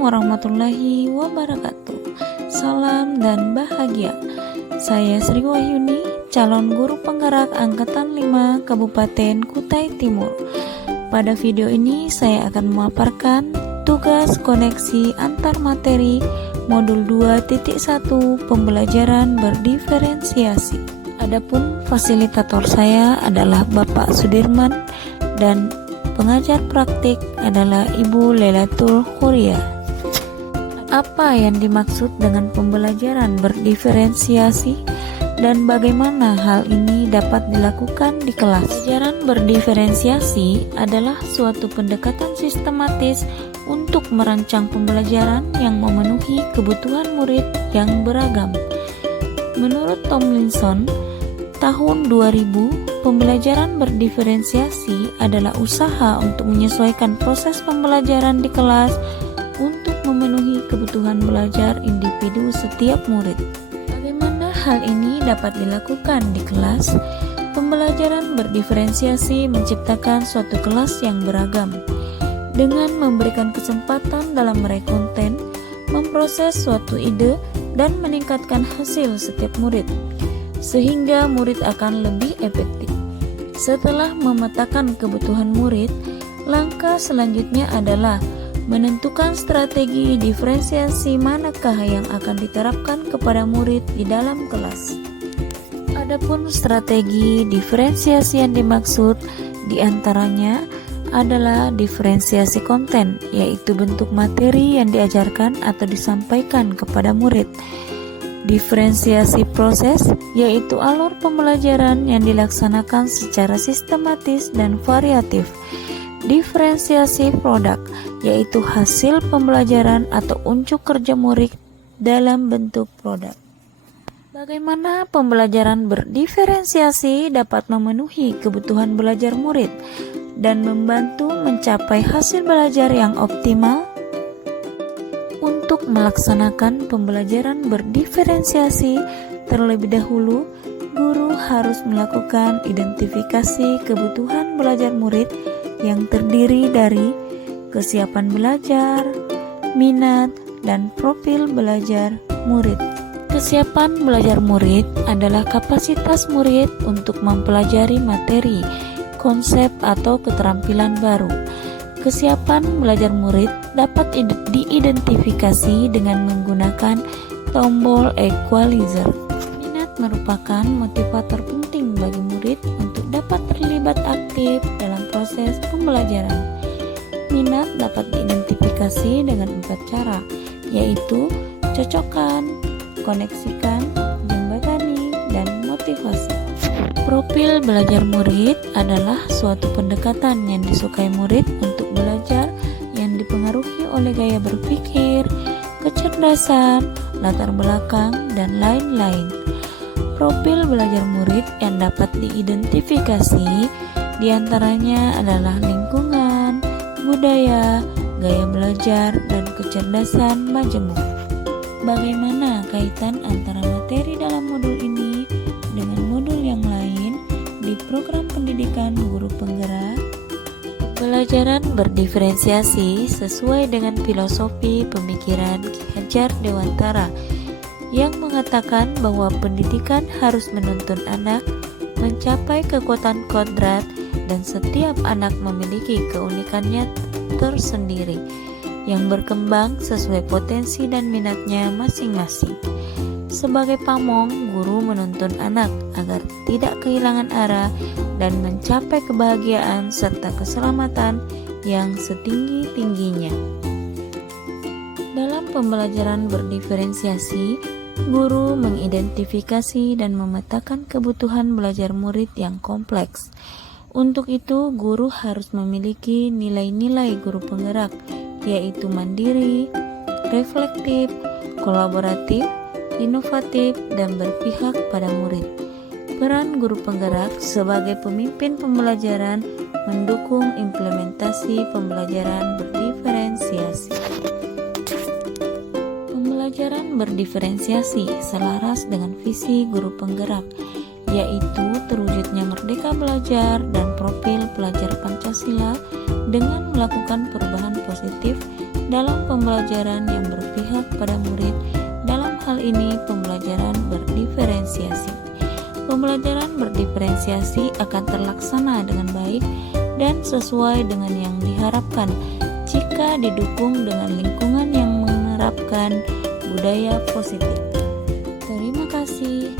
Assalamualaikum warahmatullahi wabarakatuh. Salam dan bahagia. Saya Sri Wahyuni, calon guru penggerak Angkatan 5 Kabupaten Kutai Timur. Pada video ini saya akan memaparkan tugas koneksi antar materi modul 2.1 pembelajaran berdiferensiasi. Adapun fasilitator saya adalah Bapak Sudirman dan pengajar praktik adalah Ibu Lailatul Huria. Apa yang dimaksud dengan pembelajaran berdiferensiasi dan bagaimana hal ini dapat dilakukan di kelas? Pembelajaran berdiferensiasi adalah suatu pendekatan sistematis untuk merancang pembelajaran yang memenuhi kebutuhan murid yang beragam. Menurut Tomlinson, tahun 2000, pembelajaran berdiferensiasi adalah usaha untuk menyesuaikan proses pembelajaran di kelas untuk memenuhi kebutuhan belajar individu setiap murid. Bagaimana hal ini dapat dilakukan di kelas? Pembelajaran berdiferensiasi menciptakan suatu kelas yang beragam dengan memberikan kesempatan dalam meraih konten, memproses suatu ide, dan meningkatkan hasil setiap murid, sehingga murid akan lebih efektif. Setelah memetakan kebutuhan murid, langkah selanjutnya adalah menentukan strategi diferensiasi manakah yang akan diterapkan kepada murid di dalam kelas. Adapun strategi diferensiasi yang dimaksud diantaranya adalah diferensiasi konten, yaitu bentuk materi yang diajarkan atau disampaikan kepada murid. Diferensiasi proses, yaitu alur pembelajaran yang dilaksanakan secara sistematis dan variatif. Diferensiasi produk, yaitu hasil pembelajaran atau unjuk kerja murid dalam bentuk produk. Bagaimana pembelajaran berdiferensiasi dapat memenuhi kebutuhan belajar murid dan membantu mencapai hasil belajar yang optimal? Untuk melaksanakan pembelajaran berdiferensiasi, terlebih dahulu, guru harus melakukan identifikasi kebutuhan belajar murid yang terdiri dari kesiapan belajar, minat, dan profil belajar murid. Kesiapan belajar murid adalah kapasitas murid untuk mempelajari materi, konsep, atau keterampilan baru. Kesiapan belajar murid dapat diidentifikasi dengan menggunakan tombol equalizer. Minat merupakan motivator penting bagi murid untuk dapat terlibat aktif dalam proses pembelajaran. Minat dapat diidentifikasi dengan 4 cara, yaitu cocokkan, koneksikan, jembatani, dan motivasi. Profil belajar murid adalah suatu pendekatan yang disukai murid untuk belajar yang dipengaruhi oleh gaya berpikir, kecerdasan, latar belakang, dan lain-lain. Profil belajar murid yang dapat diidentifikasi diantaranya adalah lingkungan, budaya, gaya belajar, dan kecerdasan majemuk. Bagaimana kaitan antara materi dalam modul ini dengan modul yang lain di program pendidikan guru penggerak? Pembelajaran berdiferensiasi sesuai dengan filosofi pemikiran Ki Hajar Dewantara yang mengatakan bahwa pendidikan harus menuntun anak mencapai kekuatan kodrat dan setiap anak memiliki keunikannya tersendiri yang berkembang sesuai potensi dan minatnya masing-masing. Sebagai pamong, guru menuntun anak agar tidak kehilangan arah dan mencapai kebahagiaan serta keselamatan yang setinggi-tingginya. Dalam pembelajaran berdiferensiasi, guru mengidentifikasi dan memetakan kebutuhan belajar murid yang kompleks. Untuk itu, guru harus memiliki nilai-nilai guru penggerak, yaitu mandiri, reflektif, kolaboratif, inovatif, dan berpihak pada murid. Peran guru penggerak sebagai pemimpin pembelajaran mendukung implementasi pembelajaran berdiferensiasi. Pembelajaran berdiferensiasi selaras dengan visi guru penggerak, yaitu terwujudnya merdeka belajar dan profil pelajar Pancasila dengan melakukan perubahan positif dalam pembelajaran yang berpihak pada murid. Dalam hal ini, pembelajaran berdiferensiasi. Pembelajaran berdiferensiasi akan terlaksana dengan baik dan sesuai dengan yang diharapkan jika didukung dengan lingkungan yang menerapkan budaya positif. Terima kasih.